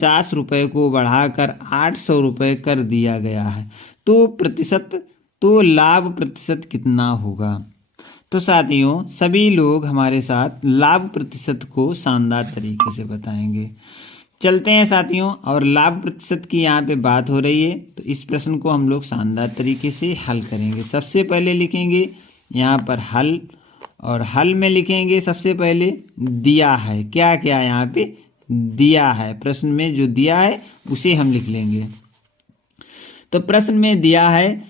50 रुपये को बढ़ाकर 800 रुपये कर दिया गया है, तो लाभ प्रतिशत कितना होगा। तो साथियों सभी लोग हमारे साथ लाभ प्रतिशत को शानदार तरीके से बताएंगे। चलते हैं साथियों, और लाभ प्रतिशत की यहाँ पे बात हो रही है, तो इस प्रश्न को हम लोग शानदार तरीके से हल करेंगे। सबसे पहले लिखेंगे यहाँ पर हल, और हल में लिखेंगे सबसे पहले दिया है, क्या क्या यहाँ पे दिया है, प्रश्न में जो दिया है उसे हम लिख लेंगे। तो प्रश्न में दिया है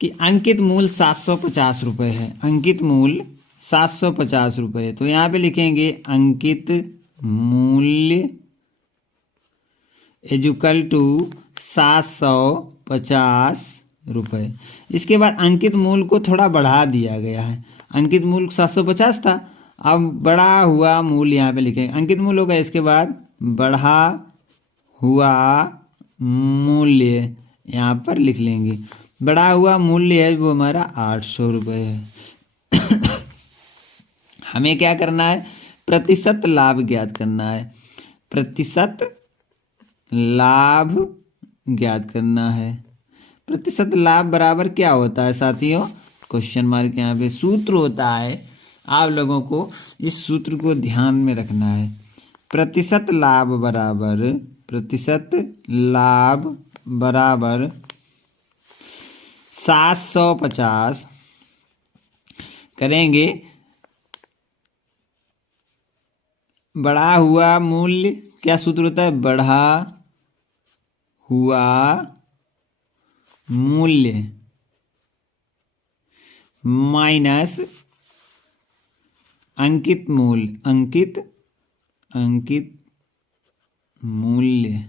कि अंकित मूल 750 रुपये है, अंकित मूल 750 रुपये। तो यहाँ पे लिखेंगे अंकित मूल्य इक्वल टू 750 रुपये। इसके बाद अंकित मूल को थोड़ा बढ़ा दिया गया है, अंकित मूल 750 था, अब बढ़ा हुआ मूल यहाँ पे लिखेंगे, अंकित मूल होगा, इसके बाद बढ़ा हुआ मूल्य यहाँ पर लिख लेंगे। बढ़ा हुआ मूल्य है वो हमारा 800 रुपये है। हमें क्या करना है, प्रतिशत लाभ ज्ञात करना है, प्रतिशत लाभ ज्ञात करना है। प्रतिशत लाभ बराबर क्या होता है साथियों, क्वेश्चन मार्क यहाँ पे सूत्र होता है, आप लोगों को इस सूत्र को ध्यान में रखना है। प्रतिशत लाभ बराबर, प्रतिशत लाभ बराबर 750 करेंगे, बढ़ा हुआ मूल्य, क्या सूत्र होता है, बढ़ा हुआ मूल्य माइनस अंकित मूल्य, अंकित मूल्य,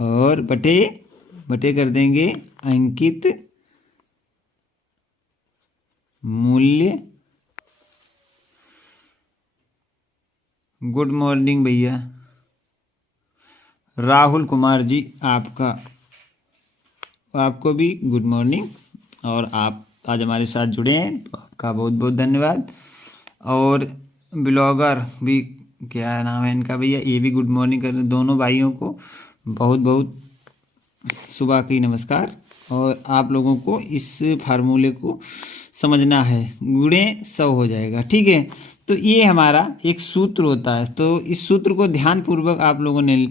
और बटे कर देंगे अंकित मूल्य। गुड मॉर्निंग भैया राहुल कुमार जी, आपको भी गुड मॉर्निंग, और आप आज हमारे साथ जुड़े हैं तो आपका बहुत बहुत धन्यवाद। और ब्लॉगर भी, क्या नाम है इनका भैया, ये भी गुड मॉर्निंग कर, दोनों भाइयों को बहुत बहुत सुबह की नमस्कार। और आप लोगों को इस फार्मूले को समझना है, गुणे 100 हो जाएगा, ठीक है। तो ये हमारा एक सूत्र होता है, तो इस सूत्र को ध्यानपूर्वक आप लोगों ने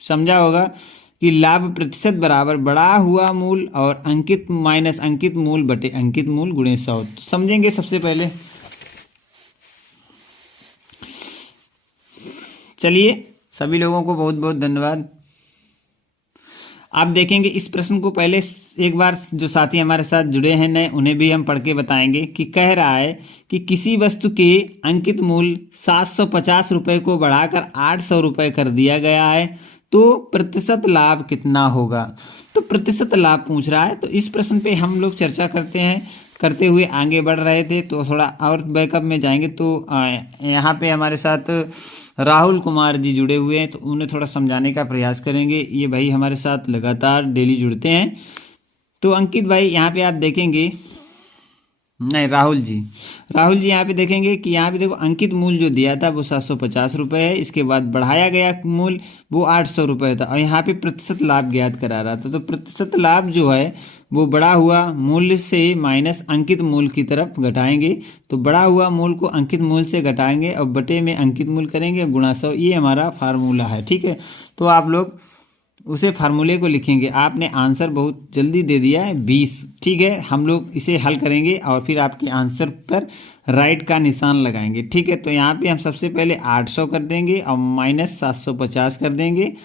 समझा होगा कि लाभ प्रतिशत बराबर बढ़ा हुआ मूल और अंकित माइनस अंकित मूल बटे अंकित मूल गुणे 100। तो समझेंगे सबसे पहले, चलिए सभी लोगों को बहुत बहुत धन्यवाद। आप देखेंगे इस प्रश्न को पहले एक बार, जो साथी हमारे साथ जुड़े हैं नए, उन्हें भी हम पढ़ के बताएंगे कि कह रहा है कि किसी वस्तु के अंकित मूल्य 750 रुपये को बढ़ाकर 800 रुपये कर दिया गया है, तो प्रतिशत लाभ कितना होगा। तो प्रतिशत लाभ पूछ रहा है, तो इस प्रश्न पे हम लोग चर्चा करते हुए आगे बढ़ रहे थे, तो थोड़ा और बैकअप में जाएंगे। तो यहाँ पे हमारे साथ राहुल कुमार जी जुड़े हुए हैं, तो उन्हें थोड़ा समझाने का प्रयास करेंगे। ये भाई हमारे साथ लगातार डेली जुड़ते हैं। तो अंकित भाई यहाँ पे आप देखेंगे, नहीं राहुल जी यहाँ पे देखेंगे कि यहाँ पे देखो अंकित मूल्य जो दिया था वो 750 रुपये है, इसके बाद बढ़ाया गया मूल्य वो 800 रुपये था, और यहाँ पे प्रतिशत लाभ ज्ञात करा रहा था। तो प्रतिशत लाभ जो है वो बढ़ा हुआ मूल्य से माइनस अंकित मूल्य की तरफ घटाएंगे। तो बढ़ा हुआ मूल्य को अंकित मूल्य से घटाएंगे और बटे में अंकित मूल्य करेंगे, गुणा 100, ये हमारा फार्मूला है, ठीक है। तो आप लोग उसे फार्मूले को लिखेंगे। आपने आंसर बहुत जल्दी दे दिया है 20, ठीक है। हम लोग इसे हल करेंगे और फिर आपके आंसर पर राइट का निशान लगाएंगे, ठीक है। तो यहाँ पे हम सबसे पहले 800 कर देंगे और माइनस 750 कर देंगे,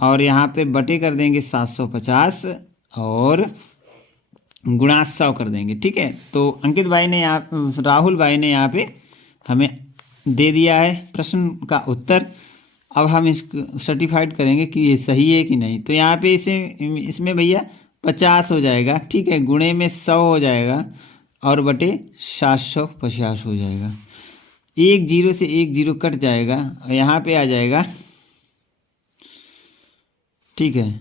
और यहाँ पे बटे कर देंगे 750 और गुणा 100 कर देंगे, ठीक है। तो अंकित भाई ने राहुल भाई ने यहाँ पे हमें दे दिया है प्रश्न का उत्तर। अब हम इसको सर्टिफाइड करेंगे कि ये सही है कि नहीं। तो यहाँ पे इसमें भैया 50 हो जाएगा, ठीक है, गुणे में 100 हो जाएगा और बटे 750 हो जाएगा। एक जीरो से एक जीरो कट जाएगा और यहाँ पे आ जाएगा, ठीक है।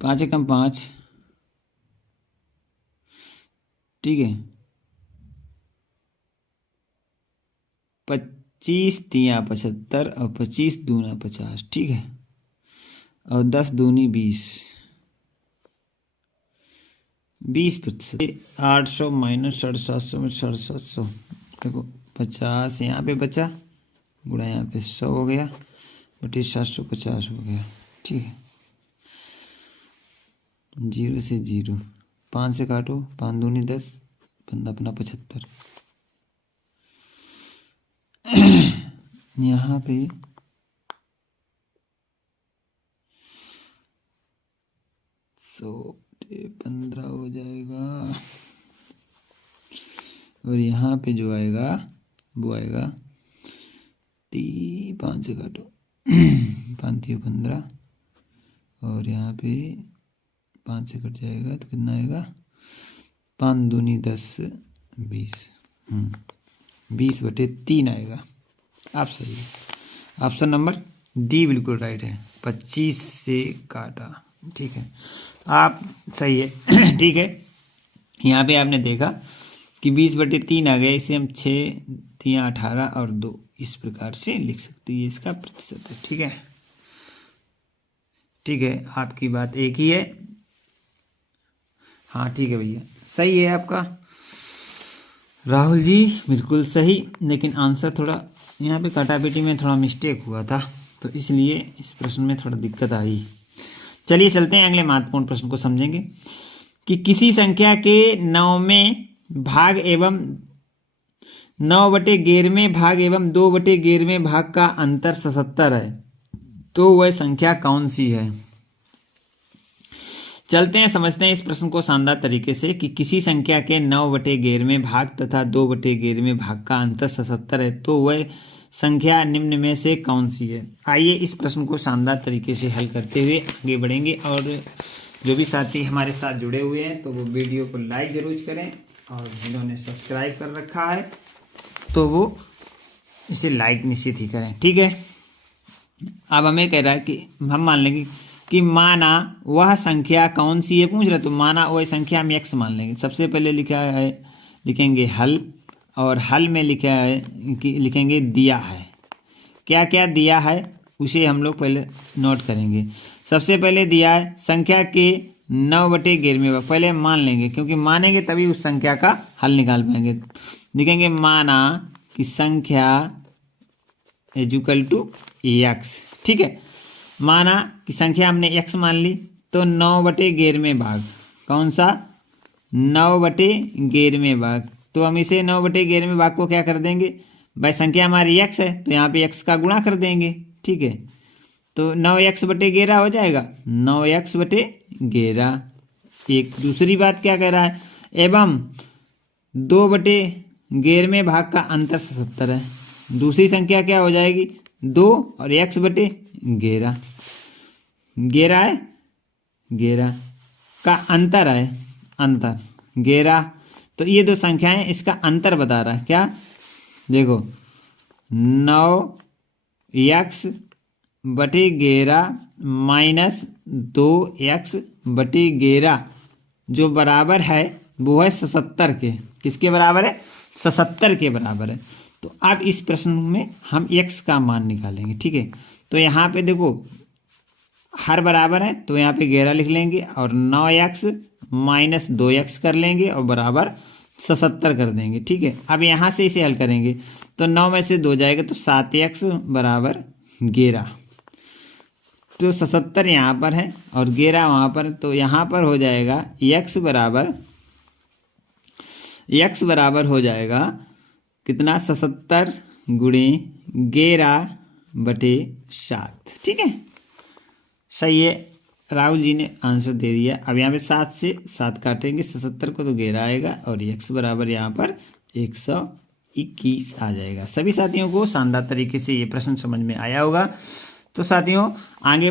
पाँच एकम 5, ठीक है, 25 तिया 75 और 25 दूना 50, ठीक है, और 10 दूनी 20%। 800 माइनस 750 में 750, देखो 50 यहाँ पे बचा, गुणा यहाँ पे 100 हो गया, बटे 750 हो गया, ठीक है। 0 से 0, 5 से काटो, 5 दूनी 10, बंदा अपना 75। यहाँ पे 100/15 हो जाएगा, और यहाँ पे जो आएगा वो आएगा 5 से काटो, 5 3 15, और यहाँ पे 5 से कट जाएगा तो कितना आएगा, 5 दूनी 10 20, 20/3 आएगा। आप सही है, ऑप्शन नंबर डी बिल्कुल राइट है, 25 से काटा, ठीक है, आप सही है। ठीक है, यहाँ पे आपने देखा कि 20/3 आ गया, इसे हम 6 3 18 और 2 इस प्रकार से लिख सकते हैं, ये इसका प्रतिशत है, ठीक है। ठीक है, आपकी बात एक ही है, हाँ ठीक है भैया, सही है आपका राहुल जी, बिल्कुल सही, लेकिन आंसर थोड़ा यहाँ पे काटापीटी में थोड़ा मिस्टेक हुआ था, तो इसलिए इस प्रश्न में थोड़ा दिक्कत आई। चलिए चलते हैं अगले महत्वपूर्ण प्रश्न को समझेंगे कि किसी संख्या के 9वें भाग एवं 9/11वें भाग एवं 2/11वें भाग का अंतर 77 है, तो वह संख्या कौन सी है। चलते हैं समझते हैं इस प्रश्न को शानदार तरीके से कि किसी संख्या के 9/11वें भाग तथा 2/11वें भाग का अंतर 77 है, तो वह संख्या निम्न में से कौन सी है। आइए इस प्रश्न को शानदार तरीके से हल करते हुए आगे बढ़ेंगे, और जो भी साथी हमारे साथ जुड़े हुए हैं तो वो वीडियो को लाइक जरूर करें, और जिन्होंने सब्सक्राइब कर रखा है तो वो इसे लाइक निश्चित ही करें, ठीक है। अब हमें कह रहा है कि हम मान लेंगे कि माना वह संख्या कौन सी है पूछ रहा, तो माना वह संख्या हम x मान लेंगे। सबसे पहले लिखेंगे हल, और हल में लिखा है कि लिखेंगे दिया है, क्या क्या दिया है उसे हम लोग पहले नोट करेंगे। सबसे पहले दिया है संख्या के 9/11वें भाग, पहले मान लेंगे क्योंकि मानेंगे तभी उस संख्या का हल निकाल पाएंगे। लिखेंगे माना कि संख्या = x, ठीक है। माना कि संख्या हमने x मान ली, तो 9/11वें भाग, कौन सा 9/11वें भाग, तो हम इसे 9/11वें भाग को क्या कर देंगे, भाई संख्या हमारी x है तो यहाँ पे x का गुणा कर देंगे, ठीक है। तो 9x/11 हो जाएगा, 9x/11। एक दूसरी बात क्या कह रहा है, एवं 2/11वें भाग का अंतर 77 है, दूसरी संख्या क्या हो जाएगी 2 और x/11, 11 है, 11 का अंतर है, अंतर 11, तो ये दो संख्याएं इसका अंतर बता रहा है, क्या देखो 9x/11 माइनस 2x/11 जो बराबर है वो है 77 के, किसके बराबर है 77 के बराबर है। तो अब इस प्रश्न में हम x का मान निकालेंगे, ठीक है। तो यहाँ पे देखो हर बराबर है तो यहाँ पे 11 लिख लेंगे, और 9x माइनस 2x कर लेंगे और बराबर 77 कर देंगे, ठीक है। अब यहाँ से इसे हल करेंगे तो 9 में से 2 जाएगा तो 7x = 11, तो 77 यहाँ पर है और 11 वहाँ पर, तो यहाँ पर हो जाएगा x बराबर हो जाएगा कितना 77 × 11/7, ठीक है। सही है, राहुल जी ने आंसर दे दिया। अब यहाँ पे 7 से 7 काटेंगे 77 को तो 11 आएगा, और x बराबर यहाँ पर 121 आ जाएगा। सभी साथियों को शानदार तरीके से ये प्रश्न समझ में आया होगा। तो साथियों आगे